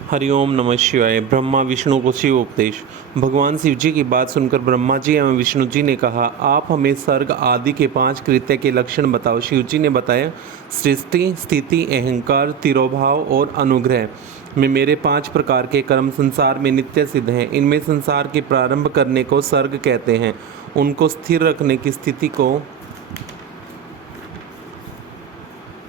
हरिओम नमः शिवाय। ब्रह्मा विष्णु को शिव उपदेश। भगवान शिव जी की बात सुनकर ब्रह्मा जी एवं विष्णु जी ने कहा, आप हमें सर्ग आदि के 5 कृत्य के लक्षण बताओ। शिव जी ने बताया, सृष्टि, स्थिति, अहंकार, तिरोभाव और अनुग्रह में मेरे 5 प्रकार के कर्म संसार में नित्य सिद्ध हैं। इनमें संसार के प्रारंभ करने को सर्ग कहते हैं, उनको स्थिर रखने की स्थिति को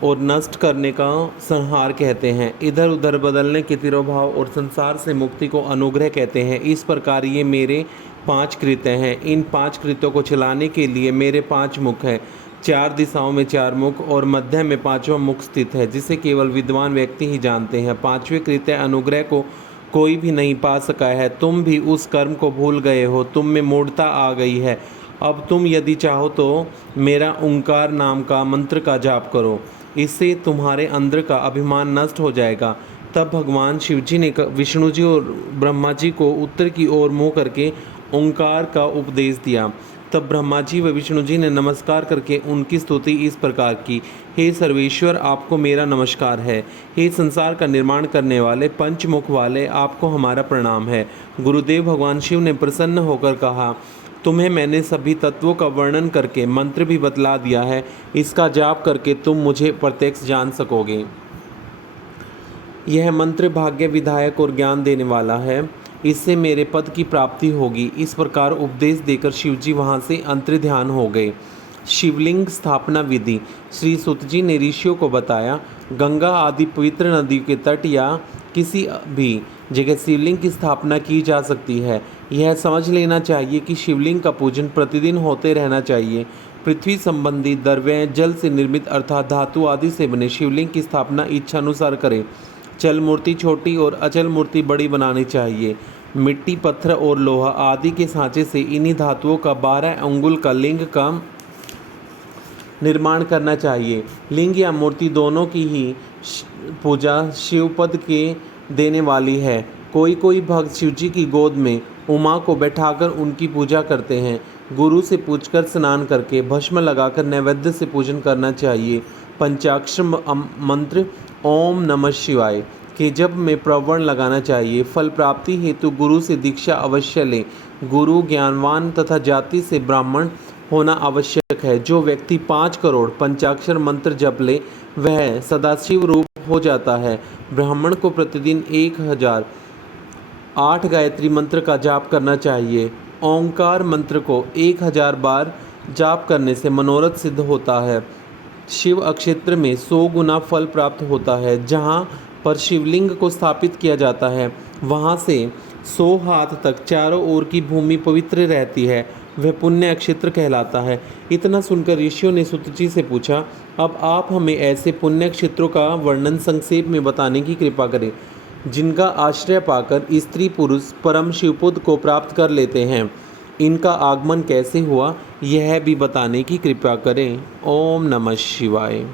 और नष्ट करने का संहार कहते हैं। इधर उधर बदलने के तिरोभाव और संसार से मुक्ति को अनुग्रह कहते हैं। इस प्रकार ये मेरे 5 कृत्य हैं। इन 5 कृत्यों को चलाने के लिए मेरे 5 मुख हैं। 4 दिशाओं में 4 मुख और मध्य में 5वां मुख स्थित है, जिसे केवल विद्वान व्यक्ति ही जानते हैं। 5वें कृत्य अनुग्रह को कोई भी नहीं पा सका है। तुम भी उस कर्म को भूल गए हो, तुम में मूढ़ता आ गई है। अब तुम यदि चाहो तो मेरा ओंकार नाम का मंत्र का जाप करो, इससे तुम्हारे अंदर का अभिमान नष्ट हो जाएगा। तब भगवान शिव जी ने विष्णु जी और ब्रह्मा जी को उत्तर की ओर मुँह करके ओंकार का उपदेश दिया। तब ब्रह्मा जी व विष्णु जी ने नमस्कार करके उनकी स्तुति इस प्रकार की, हे सर्वेश्वर, आपको मेरा नमस्कार है। हे संसार का निर्माण करने वाले, पंचमुख वाले, आपको हमारा प्रणाम है। गुरुदेव भगवान शिव ने प्रसन्न होकर कहा, तुम्हें मैंने सभी तत्वों का वर्णन करके मंत्र भी बतला दिया है। इसका जाप करके तुम मुझे प्रत्यक्ष जान सकोगे। यह मंत्र भाग्य विधायक और ज्ञान देने वाला है, इससे मेरे पद की प्राप्ति होगी। इस प्रकार उपदेश देकर शिवजी वहाँ से अंतर्ध्यान हो गए। शिवलिंग स्थापना विधि। श्री सुत जी ने ऋषियों को बताया, गंगा आदि पवित्र नदी के तट या किसी भी जगह शिवलिंग की स्थापना की जा सकती है। यह समझ लेना चाहिए कि शिवलिंग का पूजन प्रतिदिन होते रहना चाहिए। पृथ्वी संबंधी द्रव्य, जल से निर्मित अर्थात धातु आदि से बने शिवलिंग की स्थापना इच्छानुसार करें। चल मूर्ति छोटी और अचल मूर्ति बड़ी बनानी चाहिए। मिट्टी, पत्थर और लोहा आदि के सांचे से इन्हीं धातुओं का 12 अंगुल का लिंग का निर्माण करना चाहिए। लिंग या मूर्ति दोनों की ही पूजा शिवपद के देने वाली है। कोई कोई भक्त शिवजी की गोद में उमा को बैठाकर उनकी पूजा करते हैं। गुरु से पूछकर स्नान करके भस्म लगाकर नैवेद्य से पूजन करना चाहिए। पंचाक्षर मंत्र ओम नमः शिवाय के जप में प्रवण लगाना चाहिए। फल प्राप्ति हेतु गुरु से दीक्षा अवश्य लें। गुरु ज्ञानवान तथा जाति से ब्राह्मण होना आवश्यक है। जो व्यक्ति 5 करोड़ पंचाक्षर मंत्र जप ले वह सदाशिव रूप हो जाता है। ब्राह्मण को प्रतिदिन 1008 गायत्री मंत्र का जाप करना चाहिए। ओंकार मंत्र को 1000 बार जाप करने से मनोरथ सिद्ध होता है। शिव अक्षेत्र में 100 गुना फल प्राप्त होता है। जहाँ पर शिवलिंग को स्थापित किया जाता है वहाँ से 100 हाथ तक चारों ओर की भूमि पवित्र रहती है। वह पुण्य क्षेत्र कहलाता है। इतना सुनकर ऋषियों ने सुत जी से पूछा, अब आप हमें ऐसे पुण्य क्षेत्रों का वर्णन संक्षेप में बताने की कृपा करें, जिनका आश्रय पाकर स्त्री पुरुष परम शिवपद को प्राप्त कर लेते हैं। इनका आगमन कैसे हुआ, यह भी बताने की कृपा करें। ओम नमः शिवाय।